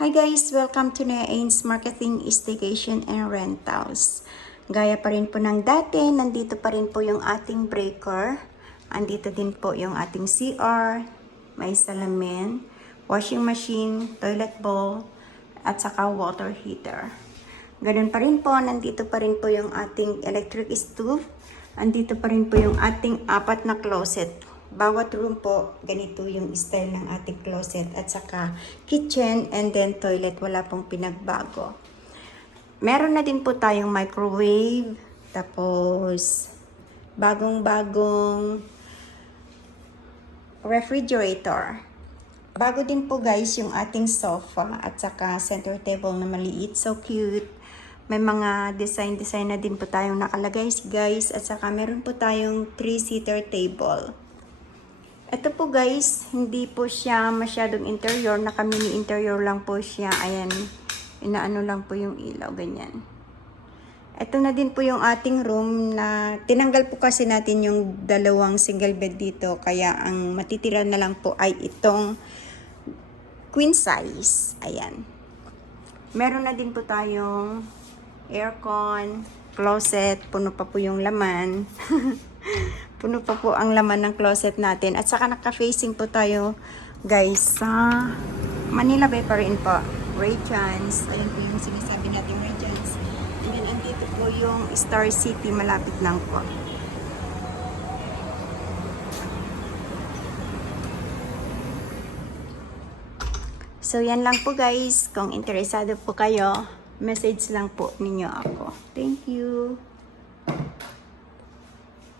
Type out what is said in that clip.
Hi guys! Welcome to Ains Marketing, Instigation, and Rentals. Gaya pa rin po ng dati, nandito pa rin po yung ating breaker. Andito din po yung ating CR, may salamin, washing machine, toilet bowl, at saka water heater. Ganun pa rin po, nandito pa rin po yung ating electric stove. Andito pa rin po yung ating 4 na closet. Bawat room po, ganito yung style ng ating closet at saka kitchen and then toilet, wala pong pinagbago. Meron na din po tayong microwave, tapos bagong-bagong refrigerator. Bago din po guys yung ating sofa at saka center table na maliit, so cute. May mga design na din po tayong nakalagay guys at saka meron po tayong 3-seater table. Ito po guys, hindi po siya masyadong interior, naka-mini interior lang po siya. Ayan, inaano lang po yung ilaw, ganyan. Ito na din po yung ating room na tinanggal po kasi natin yung dalawang single bed dito. Kaya ang matitira na lang po ay itong queen size. Ayan. Meron na din po tayong aircon, closet, puno pa po yung laman. Puno pa po ang laman ng closet natin. At saka naka-facing po tayo, guys, sa Manila Bay pa rin po. Radiance. Ayan po yung sinasabi natin, Radiance. And then, andito po yung Star City. Malapit lang po. So, yan lang po, guys. Kung interesado po kayo, message lang po ninyo ako. Thank you.